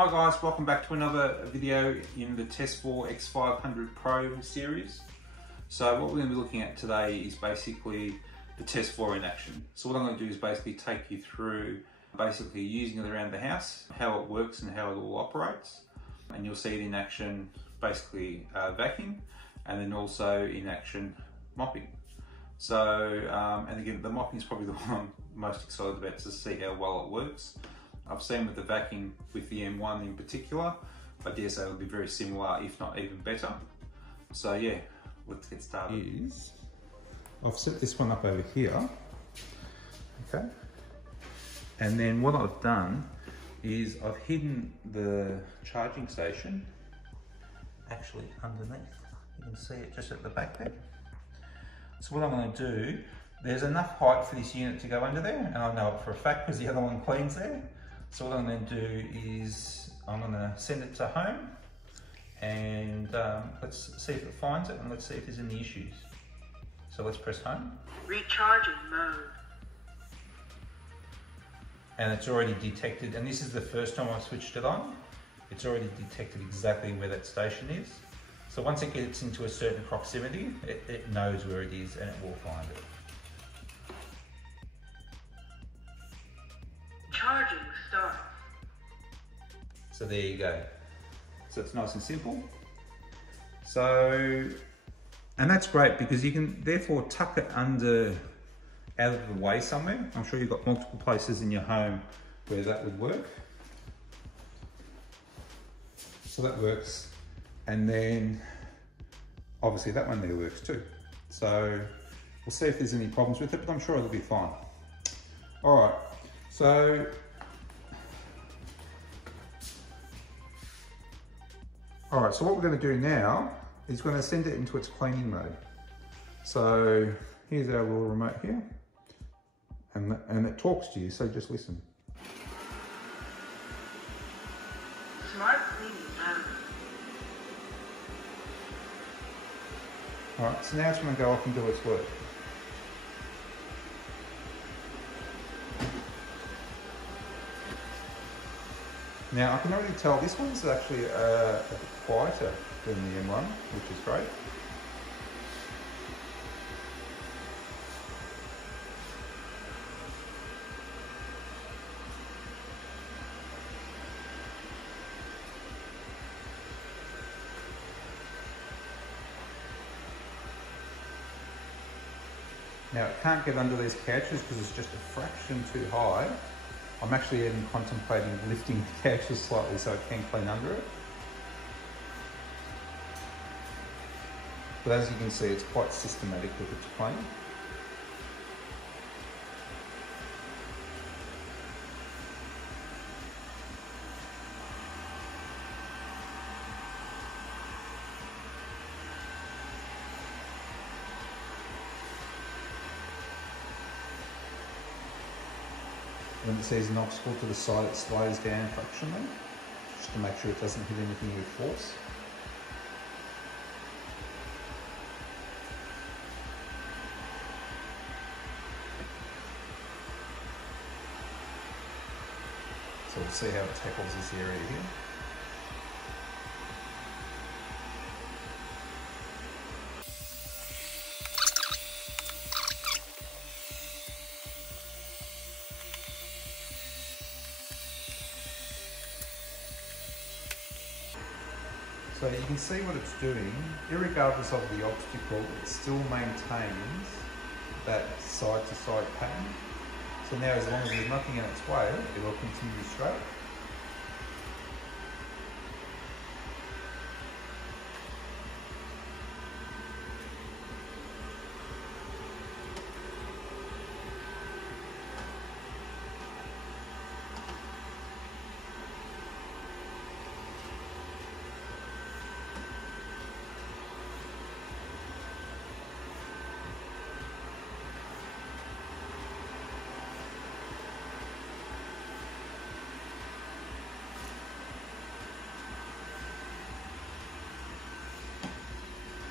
Hi guys, welcome back to another video in the Tesvor X500Pro series. So what we're going to be looking at today is basically the Tesvor in action. So what I'm going to do is basically take you through basically using it around the house, how it works and how it all operates. And you'll see it in action basically vacuum, and then also in action mopping. So, and again, the mopping is probably the one I'm most excited about to see how well it works. I've seen with the vacuum with the M1 in particular, I dare say it'll be very similar, if not even better. So yeah, let's get started. I've set this one up over here, okay? And then what I've done is I've hidden the charging station actually underneath. You can see it just at the back there. So what I'm going to do, there's enough height for this unit to go under there, and I know it for a fact because the other one cleans there. So what I'm going to do is I'm going to send it to home, and let's see if it finds it, and let's see if there's any issues. So let's press home. Recharging mode. And it's already detected, and this is the first time I've switched it on. It's already detected exactly where that station is. So once it gets into a certain proximity, it knows where it is and it will find it. Charging starts. So there you go. So it's nice and simple. So, and that's great because you can therefore tuck it under, out of the way somewhere. I'm sure you've got multiple places in your home where that would work. So that works. And then obviously that one there works too. So we'll see if there's any problems with it, but I'm sure it'll be fine. All right. So, all right, so what we're going to do now is we're going to send it into its cleaning mode. So here's our little remote here, and it talks to you, so just listen. Smart cleaning mode. All right, so now it's going to go off and do its work. Now I can already tell this one's actually a bit quieter than the M1, which is great. Now it can't get under these couches because it's just a fraction too high. I'm actually even contemplating lifting the couches slightly so it can clean under it. But as you can see, it's quite systematic with its cleaning. When it says an obstacle to the side, it slows down fractionally, just to make sure it doesn't hit anything with force. So we'll see how it tackles this area here. So you can see what it's doing, irregardless of the obstacle, it still maintains that side-to-side pattern. So now as long as there's nothing in its way, it will continue straight.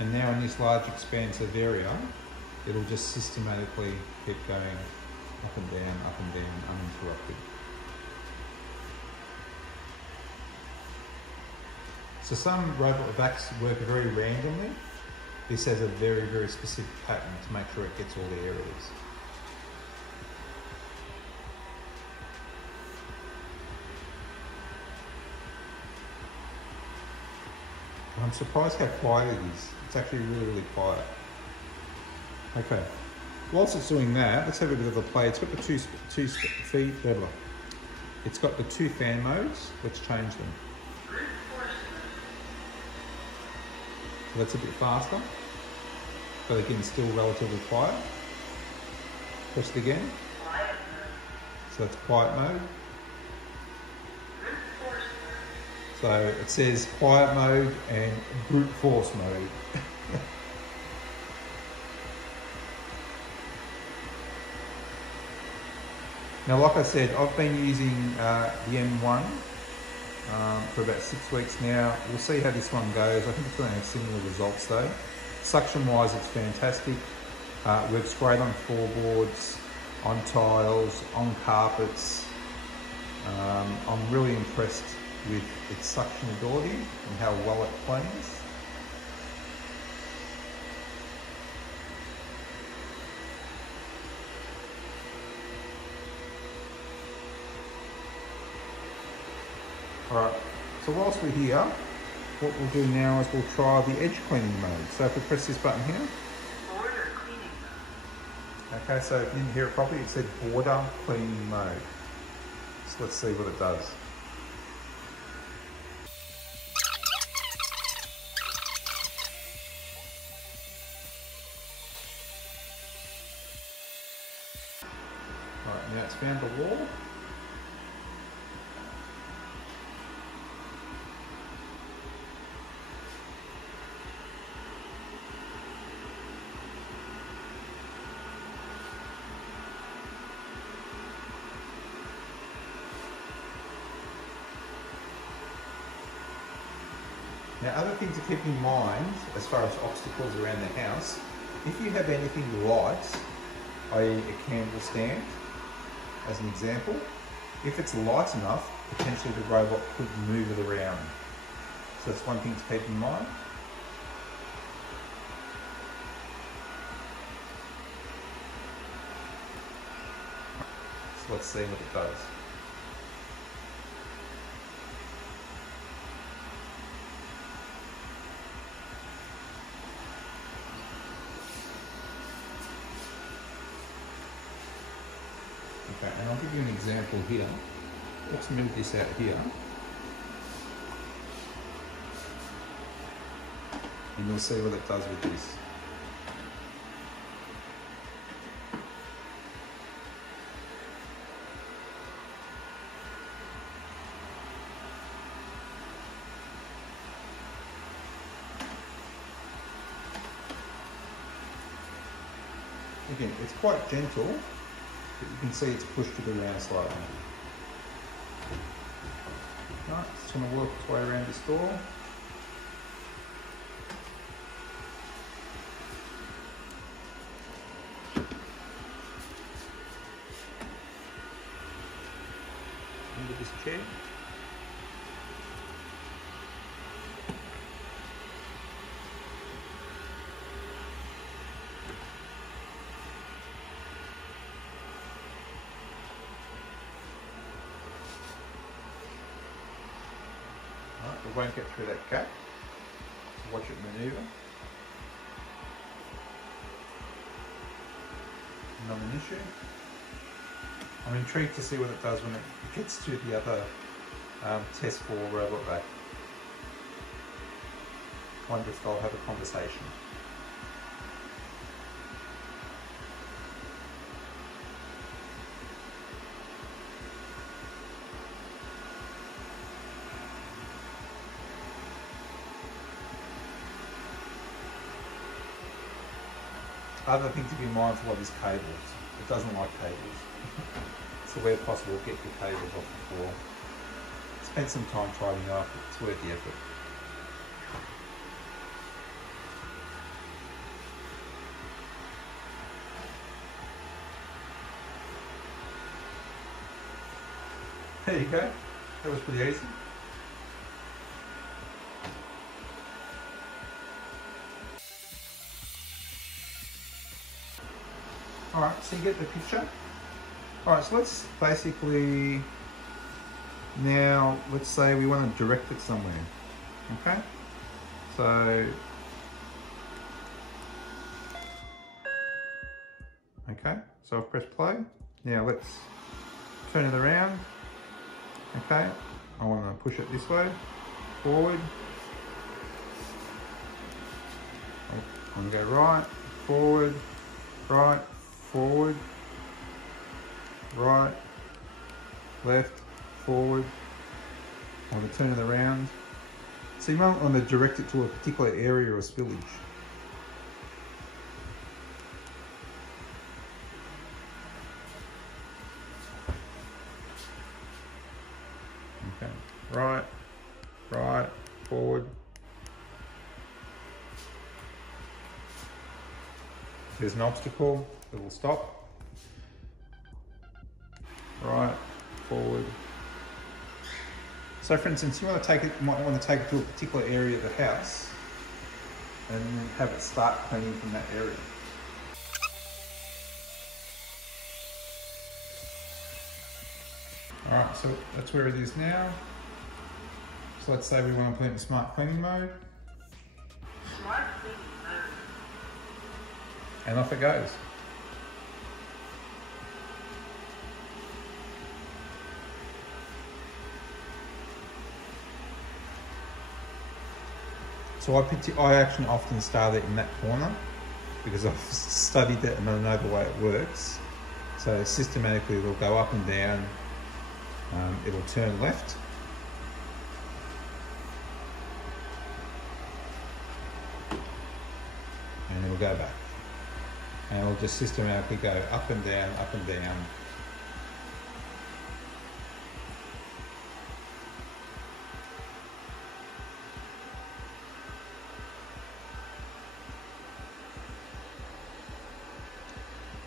And now in this large expansive area, it'll just systematically keep going up and down, uninterrupted. So some robot vacs work very randomly. This has a very, very specific pattern to make sure it gets all the areas. I'm surprised how quiet it is. It's actually really, really quiet. Okay, whilst it's doing that, let's have a bit of a play. It's got the two feet, it's got the 2 fan modes. Let's change them. So that's a bit faster, but again, still relatively quiet. Press it again. So that's quiet mode. So it says quiet mode and brute force mode. Now, like I said, I've been using the M1 for about 6 weeks now. We'll see how this one goes. I think it's going to have similar results though. Suction wise, it's fantastic. Works great on floorboards, on tiles, on carpets. I'm really impressed with its suction ability and how well it cleans. Alright, so whilst we're here, what we'll do now is we'll try the edge cleaning mode. So if we press this button here. Border cleaning mode. Okay, so if you didn't hear it properly, it said border cleaning mode. So let's see what it does. Right, now it's found the wall. Now, other things to keep in mind as far as obstacles around the house, if you have anything light, i.e. a candle stand, as an example, if it's light enough, potentially the robot could move it around. So that's one thing to keep in mind. So let's see what it does. Okay, and I'll give you an example here. Let's move this out here. And you'll see what it does with this. Again, it's quite gentle, but you can see it's pushed it around slightly. Right, it's going to work its way around this door. Under this chair. It won't get through that gap, so watch it manoeuvre. Not an issue. I'm intrigued to see what it does when it gets to the other Tesvor robot vac. I wonder if they'll have a conversation. Other thing to be mindful of is cables. It doesn't like cables. So where possible, get your cables off the floor. Spend some time tidying up, it's worth the effort. There you go. That was pretty easy. All right, so you get the picture. All right, so let's basically, now let's say we want to direct it somewhere, okay? So, okay, so I've pressed play. Now let's turn it around, okay? I want to push it this way, forward. I want to go right, forward, right, forward, right, left, forward. I want to turn it around. So you might want to direct it to a particular area or spillage. Okay, right, right, forward. If there's an obstacle, it will stop. Right, forward. So for instance, you want to take it, you might want to take it to a particular area of the house and have it start cleaning from that area. All right, so that's where it is now. So let's say we want to put it in smart cleaning mode. Smart cleaning mode. And off it goes. So I actually often start it in that corner because I've studied it and I know the way it works. So systematically it'll go up and down, it'll turn left. And it'll go back. And it'll just systematically go up and down, up and down.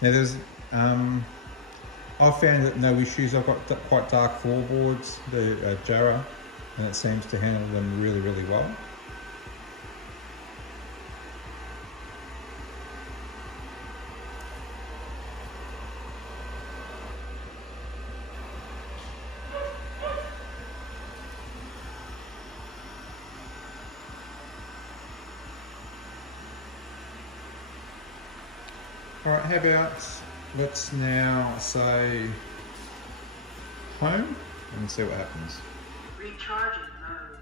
Now there's, I've found that no issues. I've got quite dark floorboards, the Jarrah, and it seems to handle them really, really well. All right, how about let's now say home and see what happens. Recharging mode.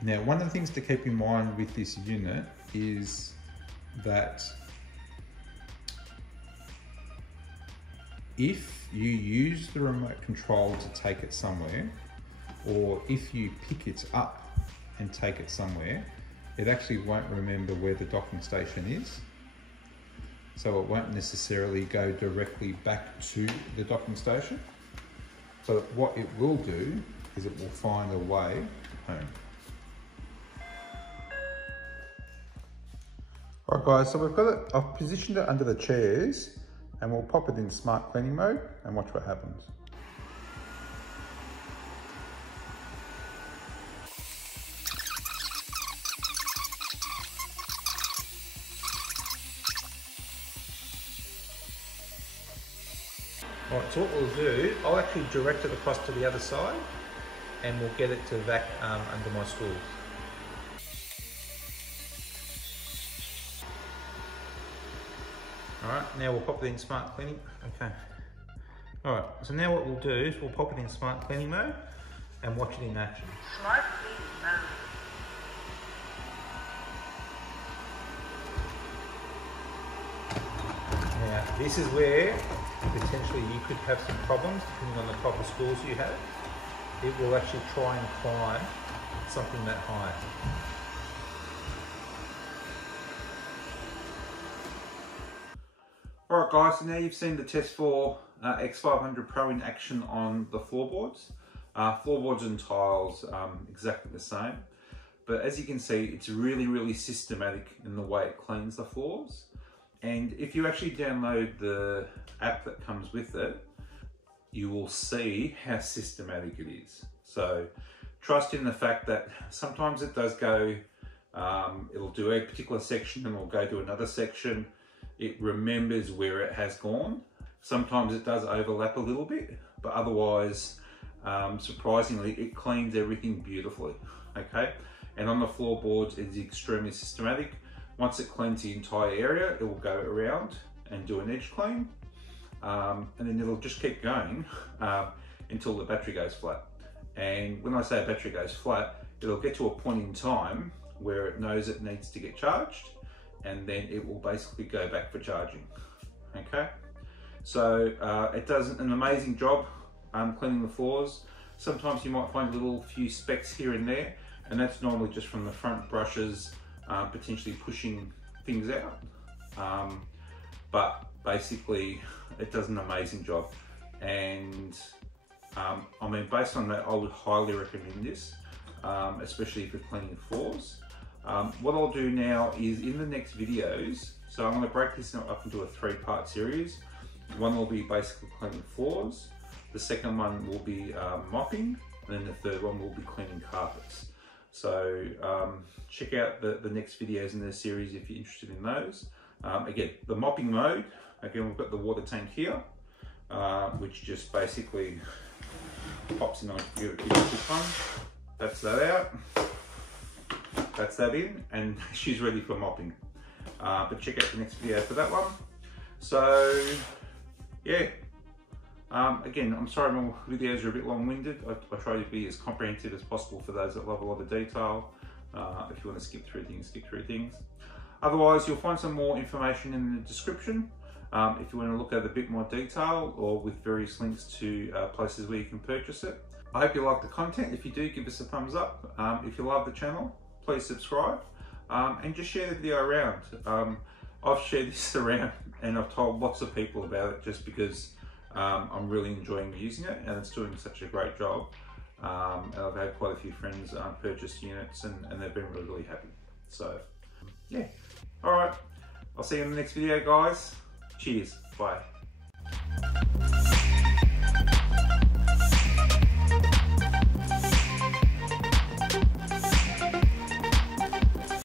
Now, one of the things to keep in mind with this unit is that if you use the remote control to take it somewhere, or if you pick it up and take it somewhere, it actually won't remember where the docking station is. So it won't necessarily go directly back to the docking station. But what it will do is it will find a way home. All right guys, so we've got it, I've positioned it under the chairs and we'll pop it in smart cleaning mode and watch what happens. Alright, so what we'll do, I'll actually direct it across to the other side and we'll get it to vac under my stools. Alright, now we'll pop it in smart cleaning. Okay. Alright, so now what we'll do is we'll pop it in smart cleaning mode and watch it in action. Smart cleaning mode. Now, this is where potentially you could have some problems depending on the type of stools you have. It will actually try and climb something that high. Alright guys, so now you've seen the Tesvor X500Pro in action on the floorboards. Floorboards and tiles exactly the same. But as you can see, it's really, really systematic in the way it cleans the floors. And if you actually download the app that comes with it, you will see how systematic it is. So trust in the fact that sometimes it does go It'll do a particular section and it'll go to another section. It remembers where it has gone. Sometimes it does overlap a little bit, but otherwise, surprisingly, it cleans everything beautifully, okay? And on the floorboards, it's extremely systematic. Once it cleans the entire area, it will go around and do an edge clean. And then it'll just keep going until the battery goes flat. And when I say a battery goes flat, it'll get to a point in time where it knows it needs to get charged, and then it will basically go back for charging, okay? So it does an amazing job cleaning the floors. Sometimes you might find a little few specks here and there, and that's normally just from the front brushes potentially pushing things out. But basically, it does an amazing job. And I mean, based on that, I would highly recommend this, especially if you're cleaning floors. What I'll do now is in the next videos, so I'm going to break this up into a 3-part series. One will be basically cleaning floors, the second one will be mopping, and then the third one will be cleaning carpets. So check out the next videos in this series if you're interested in those. Again, the mopping mode, again, we've got the water tank here, which just basically pops in on your quick one. That's that out. That's that in, and she's ready for mopping. But check out the next video for that one. So, yeah. Again, I'm sorry my videos are a bit long-winded. I try to be as comprehensive as possible for those that love a lot of detail. If you want to skip through things, skip through things. Otherwise, you'll find some more information in the description. If you want to look at a bit more detail, or with various links to places where you can purchase it. I hope you like the content. If you do, give us a thumbs up. If you love the channel, please subscribe, and just share the video around. I've shared this around and I've told lots of people about it just because I'm really enjoying using it and it's doing such a great job. And I've had quite a few friends purchase units and they've been really, really happy. So, yeah. All right. I'll see you in the next video, guys. Cheers. Bye.